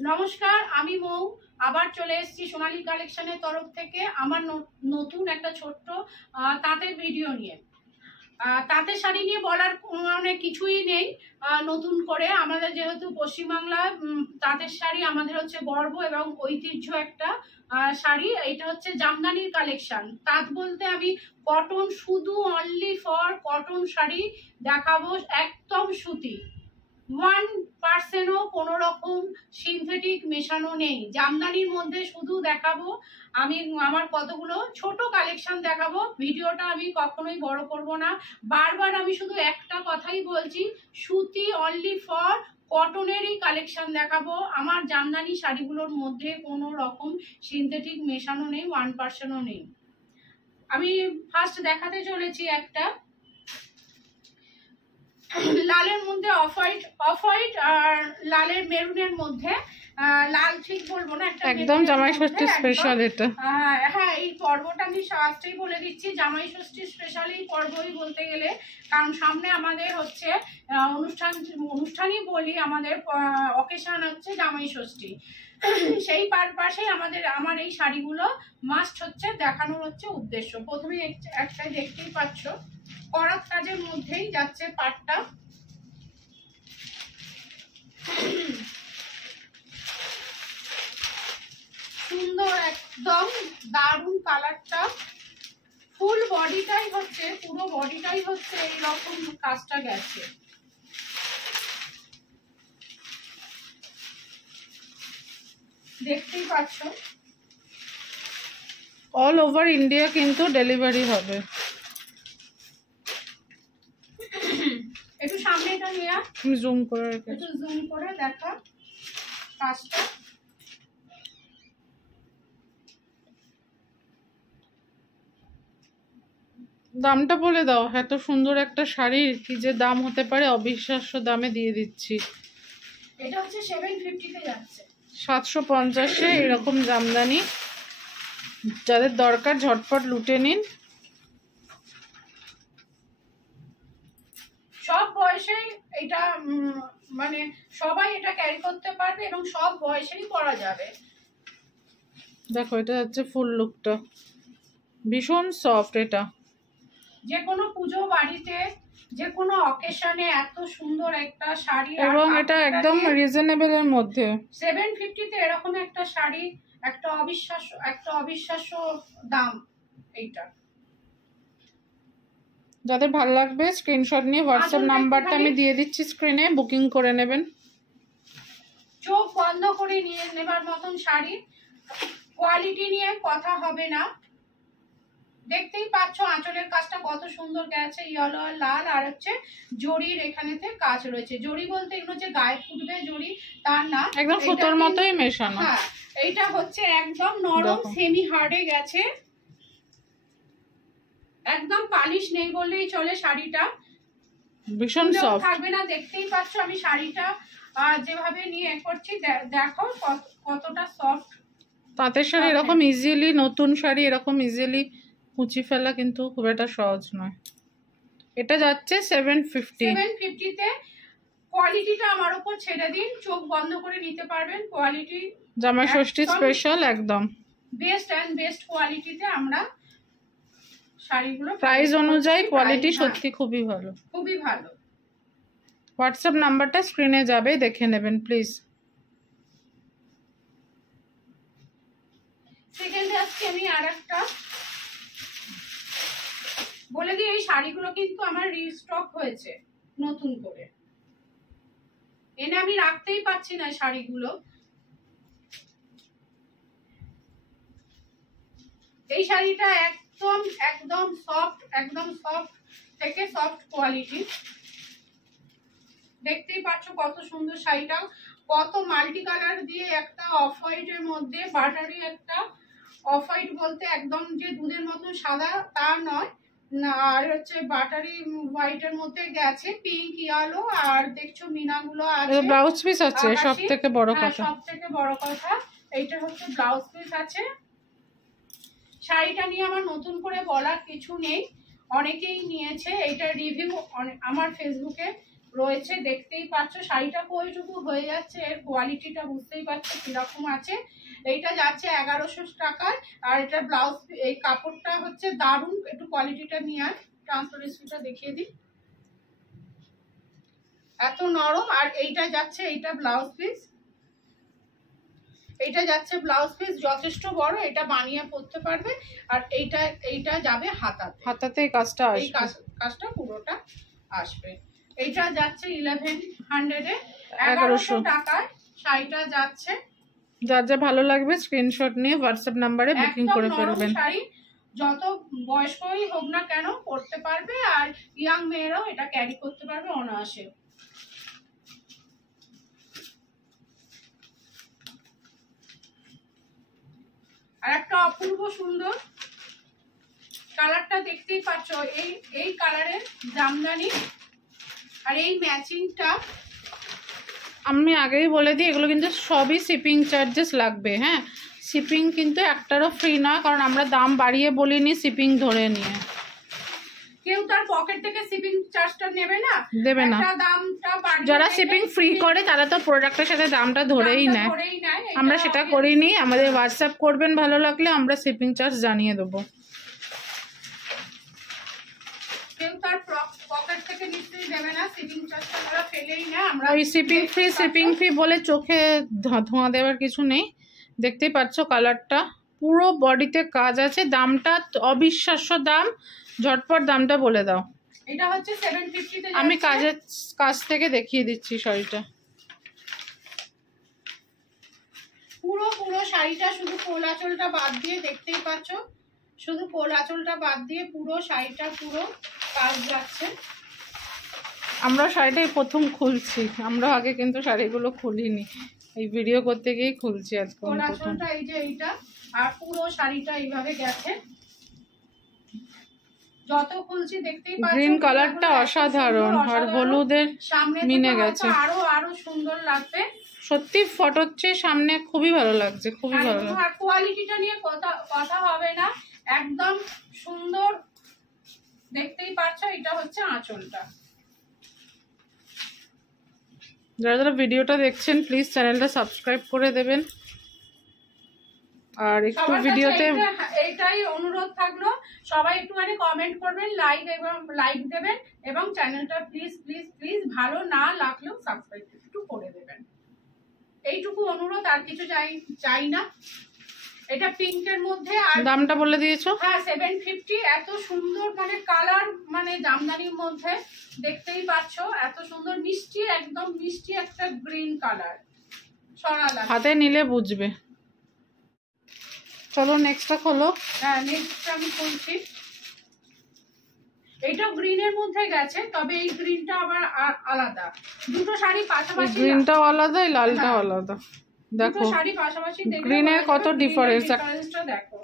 নমস্কার, আমি মৌ। আবার চলে এসেছি সোনালী কালেকশনের তরফ থেকে আমার নতুন একটা ছোট্ট তাঁতের ভিডিও নিয়ে। তাঁতের শাড়ি নিয়ে বলার মানে কিছুই নেই। নতুন করে আমাদের যেহেতু পশ্চিমবাংলায় তাঁতের শাড়ি আমাদের হচ্ছে গর্ব এবং ঐতিহ্য একটা শাড়ি। এটা হচ্ছে জামদানির কালেকশন। তাঁত বলতে আমি কটন, শুধু অনলি ফর কটন শাড়ি দেখাবো, একদম সুতি, 1%ও কোনো রকম সিনথেটিক মেশানো নেই। জামদানির মধ্যে শুধু দেখাবো আমি আমার কতগুলো ছোট কালেকশন দেখাবো। ভিডিওটা আমি কখনোই বড় করব না। বারবার আমি শুধু একটা কথাই বলছি, সুতি অনলি ফর কটনেরই কালেকশন দেখাবো। আমার জামদানি শাড়িগুলোর মধ্যে কোনো রকম সিনথেটিক মেশানো নেই, 1%ও নেই। আমি ফার্স্ট দেখাতে চলেছি একটা লালের মধ্যে অফ হোয়াইট আর লালের মেরুনের মধ্যে, লাল ঠিক বলবো না, একটা একদম জামাই ষষ্ঠী স্পেশাল এটা। হ্যাঁ, এই পর্বটা আমি ফার্স্টেই বলে দিচ্ছি, জামাই ষষ্ঠী স্পেশাল এই পর্বই বলতে গেলে, কারণ সামনে আমাদের হচ্ছে অনুষ্ঠানই বলি, আমাদের অকেশন হচ্ছে জামাই ষষ্ঠী। সেই পারপাসে আমার এই শাড়িগুলো মাস্ট হচ্ছে দেখানোর হচ্ছে উদ্দেশ্য। প্রথমে একটা দেখতেই পাচ্ছ, করাত কাজের মধ্যেই যাচ্ছে পাটটা। সুন্দর, একদম দারুণ কালারটা। ফুল বডিটাই হচ্ছে, পুরো বডিটাই হচ্ছে এইরকম কাজটা গেছে। দেখতেই পাচ্ছ, অল ওভার ইন্ডিয়া কিন্তু ডেলিভারি হবে। একটু সামনে এটা নিয়ে জুম করে একটু জুম করে দেখা কাজটা। দামটা বলে দাও, এত সুন্দর একটা শাড়ির কি যে দাম হতে পারে, অবিশ্বাস্য দামে দিয়ে দিচ্ছি। এটা হচ্ছে 750 তে যাচ্ছে। 750-এ এরকম জামদানি যাদের দরকার ঝটপট লুটে নিন। সব বয়সে এটা মানে সবাই এটা ক্যারি করতে পারবে এবং সব বয়সেরই পরা যাবে। দেখো, এটা হচ্ছে ফুল লুকটা, ভীষণ সফট। এটা যে কোনো পুজো বাড়িতে, যে কোনো অকেশনে এত সুন্দর একটা শাড়ি, এবং এটা একদম রিজনেবল এর মধ্যে। 750 তে এরকম একটা শাড়ি, একটা অবিশ্বাস্য দাম এইটা। যাদের ভালো লাগবে স্ক্রিনশট নিয়ে হোয়াটসঅ্যাপ নাম্বারটা আমি দিয়ে দিচ্ছি স্ক্রিনে, বুকিং করে নেবেন। চোখ বন্ধ করে নিয়ে নেবার মতন শাড়ি, কোয়ালিটি নিয়ে কথা হবে না। দেখতেই পাচ্ছ আঁচলের কাজটা কত সুন্দর গেছে, ইয়েলো আর লাল, আর হচ্ছে জরির এখানেতে কাজ রয়েছে। জরি বলতে এগুলো যে গায়ে ফুটবে জরি তার না, একদম সুতোর মতোই মেশানো। হ্যাঁ, এইটা হচ্ছে একদম নরম সেমি হার্ডে গেছে, একদম পালিশ নেই বললেই চলে। শাড়িটা ভীষণ সফট থাকবে না। দেখতেই পাচ্ছ আমি শাড়িটা যেভাবে নিয়ে করছি, দেখো কতটা সফট। তাঁতের শাড়ি এরকম ইজিলি, নতুন শাড়ি এরকম ইজিলি মুছে ফেলা কিন্তু খুব একটা সহজ নয়। এটা যাচ্ছে 750 তে। কোয়ালিটিটা আমার উপর ছেড়ে দিন, চোখ বন্ধ করে নিতে পারবেন। কোয়ালিটি জামাই ষষ্ঠী স্পেশাল, একদম বেস্ট কোয়ালিটিতে আমরা শাড়িগুলো, প্রাইস অনুযায়ী কোয়ালিটি সত্যি খুবই ভালো, খুবই ভালো। হোয়াটসঅ্যাপ নাম্বারটা স্ক্রিনে যাবে, দেখে নেবেন প্লিজ। সেকেন্ডে আজকে আমি আরেকটা বলে দিই, এই শাড়িগুলো কিন্তু আমার রিস্টক হয়েছে নতুন করে, এনে আমি রাখতেই পাচ্ছি না শাড়িগুলো। এই শাড়িটা একদম সফট থেকে সফট কোয়ালিটি। দেখতেই পাচ্ছ কত সুন্দর শাড়িটা, কত মাল্টি কালার দিয়ে একটা অফ হোয়াইটের মধ্যে, বাটারি একটা অফ হোয়াইট বলতে একদম যে দুধের মতন সাদা তা নয়, আর হচ্ছে বাটারি হোয়াইটের মধ্যে গেছে পিঙ্ক ইয়েলো, আর দেখছো মিনাগুলো আছে, ব্লাউজ পিস আছে। সবথেকে বড় কথা এইটা হচ্ছে ব্লাউজ পিস আছে। শাড়িটা নিয়ে আমার নতুন করে বলার কিছু নেই, অনেকেই নিয়েছে। এইটা রিভিউ আমার ফেসবুকে রয়েছে, দেখতেই পাচ্ছ শাড়িটা কইটুকু হয়ে যাচ্ছে, এর কোয়ালিটিটা বুঝতেই পারছো কিরকম আছে। এইটা যাচ্ছে 1100 টাকায়। আর এটা ব্লাউজ, এই কাপড়টা হচ্ছে দারুণ, একটু কোয়ালিটিটা নিয়ে আর ট্রান্সপারেন্সিটা দেখিয়ে দিই, এত নরম। আর এইটা যাচ্ছে, এইটা ব্লাউজ পিস, এইটা যাচ্ছে ব্লাউজ পিস যথেষ্ট বড়, এটা বানিয়ে পরতে পারবে। আর এইটা যাবে হাতাতে, হাতাতে এই কাজটা এই কাজটা পুরোটা আসবে। এইটা যাচ্ছে 1100 এ, 1100 টাকায় শাড়িটা যাচ্ছে। যার যা ভালো লাগবে স্ক্রিনশট নিয়ে হোয়াটসঅ্যাপ নাম্বারে বুকিং করে ফেলবেন। শাড়ি যত বয়স্কই হোক না কেন পরতে পারবে, আর ইয়াং মেয়েরাও এটা ক্যারি করতে পারবে অনায়াসে। আর একটা অপূর্ব সুন্দর কালারটা দেখতেই পাচ্ছ, এই কালারের জামদানি আর এই ম্যাচিংটা। আমি আগেই বলে দিই, এগুলো কিন্তু সবই শিপিং চার্জেস লাগবে। হ্যাঁ, শিপিং কিন্তু একটারও ফ্রি নয়, কারণ আমরা দাম বাড়িয়ে বলিনি, শিপিং ধরে নিয়ে। কেউ তার পকেট থেকে শিপিং চার্জটা নেবে না, দেবে না। যারা শিপিং ফ্রি করে তারা তো প্রোডাক্টের সাথে দামটা ধরেই নেয়। আমরা সেটা করিনি, আমাদের হোয়াটসঅ্যাপ করবেন, ভালো লাগলে আমরা শিপিং চার্জ জানিয়ে দেবো। কেউ তার পকেট থেকে নিশ্চয়ই দেবে না, শিপিং চার্জটা তারা ফেলেই না। আমরা ওই শিপিং ফ্রি বলে চোখে ধোঁয়া দেওয়ার কিছু নেই। দেখতেই পাচ্ছ কালারটা, পুরো বডিতে কাজ আছে। দামটা অবিশ্বাস্য দাম, ঝটপট দামটা বলে দাও। এটা হচ্ছে 750 তে। আমি কাছ থেকে দেখিয়ে দিচ্ছি শাড়িটা। পুরো শাড়িটা শুধু কোল আঁচলটা বাদ দিয়ে, দেখতেই পাচ্ছ শুধু কোল আঁচলটা বাদ দিয়ে পুরো শাড়িটা পুরো কাজ যাচ্ছে। আমরা শাড়িটাই প্রথম খুলছি, আমরা আগে কিন্তু শাড়িগুলো খুলিনি, এই ভিডিও করতে গিয়েই খুলছি আজকে। কোল আঁচলটা এই যে এইটা, আর পুরো শাড়িটা এইভাবে গেছে। যত খুলছি দেখতেই পাচ্ছ গ্রিন কালারটা অসাধারণ, আর হলুদের সামনে মিনে গেছে, আরো সুন্দর লাগবে। সত্যি ফটোর চেয়ে সামনে খুবই ভালো লাগছে, খুবই ভালো লাগছে। আর কোয়ালিটিটা নিয়ে কথা হবে না, একদম সুন্দর। দেখতেই পাচ্ছ এটা হচ্ছে আঁচলটা। যারা যারা ভিডিওটা দেখছেন প্লিজ চ্যানেলটা সাবস্ক্রাইব করে দেবেন। আর একটু ভিডিওতে এইটাই অনুরোধ থাকলো, সবাই একটুখানি কমেন্ট করবেন, লাইক দেবেন, এবং চ্যানেলটা প্লিজ প্লিজ প্লিজ ভালো না লাগলেও সাবস্ক্রাইব একটু করে দেবেন। এইটুকু অনুরোধ, আর কিছু চাই না। এটা পিঙ্কের মধ্যে, আর দামটা বলে দিয়েছো। হ্যাঁ 750। এত সুন্দর মানে কালার, মানে জামদানির মধ্যে দেখতেই পাচ্ছ এত সুন্দর মিষ্টি, একদম মিষ্টি একটা গ্রিন কালার, সরালা হাতে নিলে বুঝবে। চলো নেক্সটটা খোলো। হ্যাঁ নেক্সটটা আমি খুলছি। এটা গ্রিনের মধ্যে গেছে, তবে এই গ্রিনটা আবার আলাদা। দুটো শাড়ি পাশাপাশি, গ্রিনটাও আলাদা, এই লালটাও আলাদা। দেখো শাড়ি পাশাপাশি গ্রিনের কত ডিফারেন্স দেখো,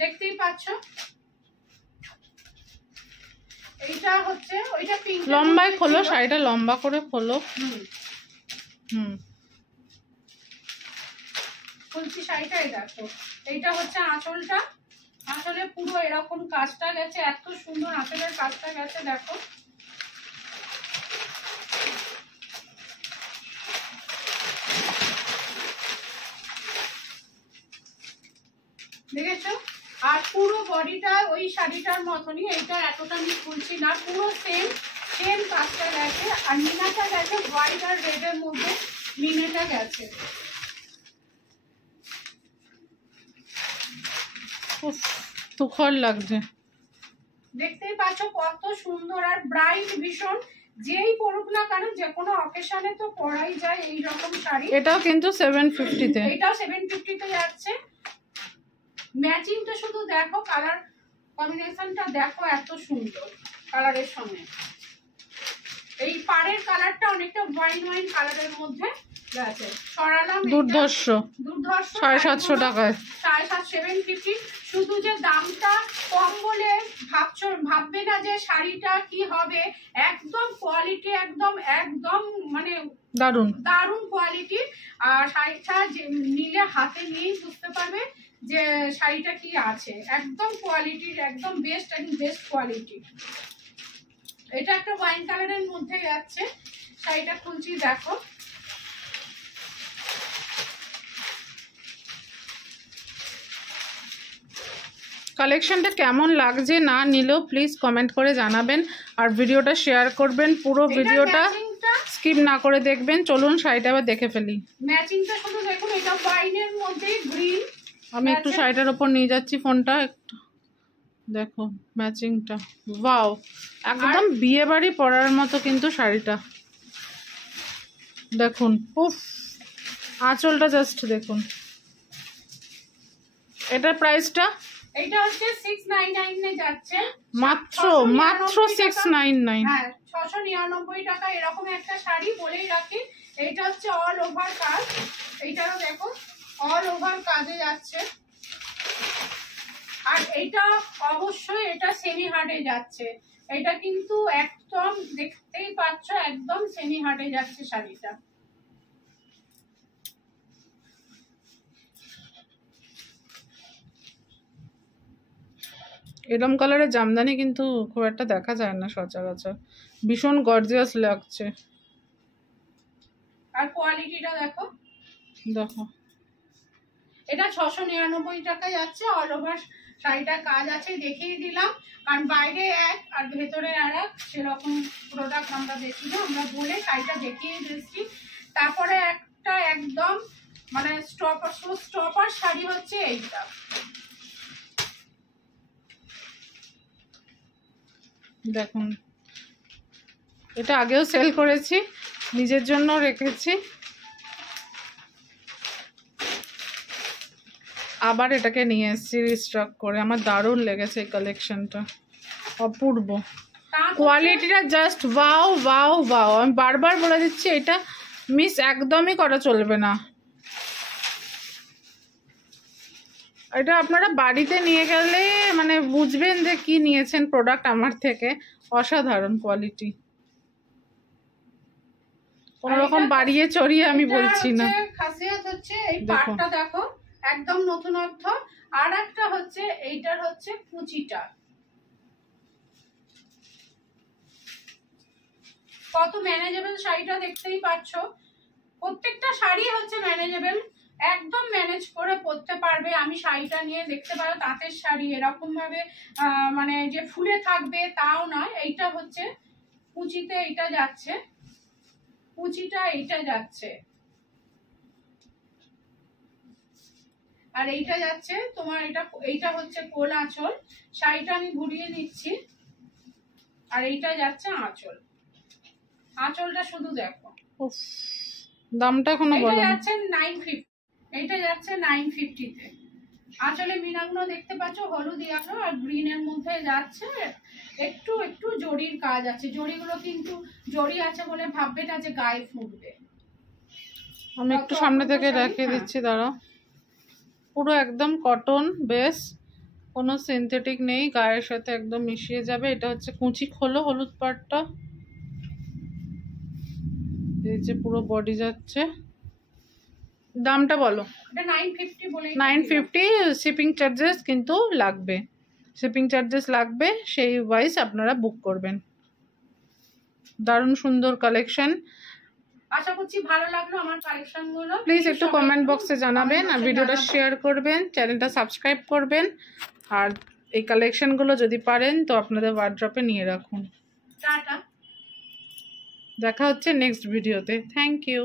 দেখতেই পাচ্ছ। এইটা হচ্ছে ওইটা পিঙ্ক। লম্বায় খোলো, শাড়িটা লম্বা করে খোলো। খুলছি শাড়িটাই, দেখো এইটা হচ্ছে আঁচলটা। আঁচলে পুরো এরকম কাজটা গেছে, এত সুন্দর আঁচলের কাজটা গেছে, দেখো। দেখেছো? আর পুরো বডিটা ওই শাড়িটার মতনই, এইটা এতটা আমি খুলছি না, পুরো সেম কাজটা গেছে। আর মিনাটা গেছে হোয়াইট আর রেড এর মধ্যে, মিনাটা গেছে। তুখর লাগছে, দেখতেই পাচ্ছ কত সুন্দর আর ব্রাইট ভীষণ। যেই পরুক না কেন, যে কোনো অকেশনে তো পরাই যায় এই রকম শাড়ি। এটাও কিন্তু 750 তে, এটাও 750 তে যাচ্ছে। ম্যাচিংটা শুধু দেখো, কালার কম্বিনেশনটা দেখো, এত সুন্দর কালারের সঙ্গে। এই পাড়ের কালারটা অনেকটা ওয়াইন কালারের মধ্যে গেছে, সরালাম। দুর্ধর্ষ 750 টাকায়, 750। শুধু যে দামটা কম বলে ভাববে না যে শাড়িটা কি হবে, একদম কোয়ালিটি, একদম মানে দারুণ কোয়ালিটি। আর শাড়িটা নিলে হাতে নিয়েই বুঝতে পারবে যে শাড়িটা কি আছে, একদম কোয়ালিটির, একদম বেস্ট কোয়ালিটি। এটা একটা ওয়াইন কালারের মধ্যে যাচ্ছে, শাড়িটা খুলছি দেখো। কালেকশনটা কেমন লাগছে না নিলেও প্লিজ কমেন্ট করে জানাবেন, আর ভিডিওটা শেয়ার করবেন, পুরো ভিডিওটা স্কিপ না করে দেখবেন। চলুন শাড়িটা আবার দেখে ফেলি। ম্যাচিংটা শুধু দেখুন, এটা ওয়াইনের মধ্যে গ্রিন। আমি একটু শাড়িটার ওপর নিয়ে যাচ্ছি ফোনটা, একটু দেখো ম্যাচিংটা, ওয়াও একদম বিয়ে বাড়ি পরার মতো কিন্তু শাড়িটা দেখুন। উফ, আঁচলটা জাস্ট দেখুন। এটার প্রাইসটা এটা হচ্ছে 699 এ যাচ্ছে, মাত্র 699। হ্যাঁ 699 টাকা এরকম একটা শাড়ি বলেই রাখি। এটা হচ্ছে অল ওভার কাজ, এইটাও দেখো অল ওভার কাজে যাচ্ছে। আর এটা অবশ্যই এটা সেমি হার্ডে যাচ্ছে, এটা কিন্তু একদম দেখতেই পাচ্ছ একদম সেমি হার্ডে যাচ্ছে শাড়িটা। এরকম কালারের জামদানি কিন্তু খুব একটা দেখা যায় না সচরাচর, ভীষণ গর্জিয়াস লাগছে। আর কোয়ালিটিটা দেখো, দেখো এটা 699 টাকায় যাচ্ছে। অল ওভার শাড়িটা কাজ আছে, দেখিয়ে দিলাম, কারণ বাইরে এক আর ভেতরে আর এক সেরকম প্রোডাক্ট আমরা দেখি না, আমরা বলে শাড়িটা দেখিয়ে দিচ্ছি। তারপরে একটা একদম মানে স্টপার শাড়ি হচ্ছে এইটা, দেখুন এটা আগেও সেল করেছি, নিজের জন্য রেখেছি, আবার এটাকে নিয়ে এসেছি রিস্টক করে। আমার দারুণ লেগেছে এই কালেকশনটা, অপূর্ব কোয়ালিটিটা, জাস্ট ওয়াও ওয়াও ওয়াও। আমি বারবার বলে দিচ্ছি এটা মিস একদমই করা চলবে না। এটা আপনারা বাড়িতে নিয়ে গেলে মানে বুঝবেন যে কি নিয়েছেন প্রোডাক্ট আমার থেকে। অসাধারণ কোয়ালিটি, কোন রকম বাড়িয়ে চড়িয়ে আমি বলছি না। খাসিয়াত হচ্ছে এই পাটটা দেখো একদম নতুনত্ব। আর একটা হচ্ছে এইটার হচ্ছে কুচিটা, কত ম্যানেজেবল শাড়িটা দেখতেই পাচ্ছ। প্রত্যেকটা শাড়ি হচ্ছে ম্যানেজেবল, একদম ম্যানেজ করে পরতে পারবে। আমি শাড়িটা নিয়ে দেখতে পারো তাঁতের শাড়ি এরকম ভাবে মানে যে ফুলে থাকবে তাও নয়। এইটা হচ্ছে কুচিতে, এইটা যাচ্ছে কুচিটা, এইটা যাচ্ছে, আর এইটা যাচ্ছে তোমার এইটা হচ্ছে কোল আঁচল। শাড়িটা আমি ঘুরিয়ে দিচ্ছি, আর এইটা যাচ্ছে আঁচল। আঁচলটা শুধু দেখো, দামটা এখনো বলো। এটা যাচ্ছে 950, এটা যাচ্ছে 950 তে। আঁচলে মিনাগুলো দেখতে পাচ্ছ হলুদ ইয়ালো আর গ্রিনের মধ্যে যাচ্ছে। একটু একটু জরির কাজ আছে, জরিগুলো কিন্তু জরি আছে বলে ভাববে না যে গায়ে ফুটবে। আমি একটু সামনে থেকে রেখে দিচ্ছি, দাঁড়াও। পুরো একদম কটন বেস, কোনো সিনথেটিক নেই, গায়ের সাথে একদম মিশিয়ে যাবে। এটা হচ্ছে কুচি খোলো হলুদ পাড়টা, এই যে পুরো বডি যাচ্ছে। দামটা বলো। এটা 950 বলে। 950, শিপিং চার্জেস কিন্তু লাগবে, শিপিং চার্জেস লাগবে, সেই ওয়াইজ আপনারা বুক করবেন। দারুণ সুন্দর কালেকশন, আশা করছি ভালো লাগলো আমার কালেকশনগুলো। প্লিজ একটু কমেন্ট বক্সে জানাবেন, আর ভিডিওটা শেয়ার করবেন, চ্যানেলটা সাবস্ক্রাইব করবেন, আর এই কালেকশনগুলো যদি পারেন তো আপনাদের ওয়ার্ড্রপে নিয়ে রাখুন। টাটা, দেখা হচ্ছে নেক্সট ভিডিওতে। Thank you.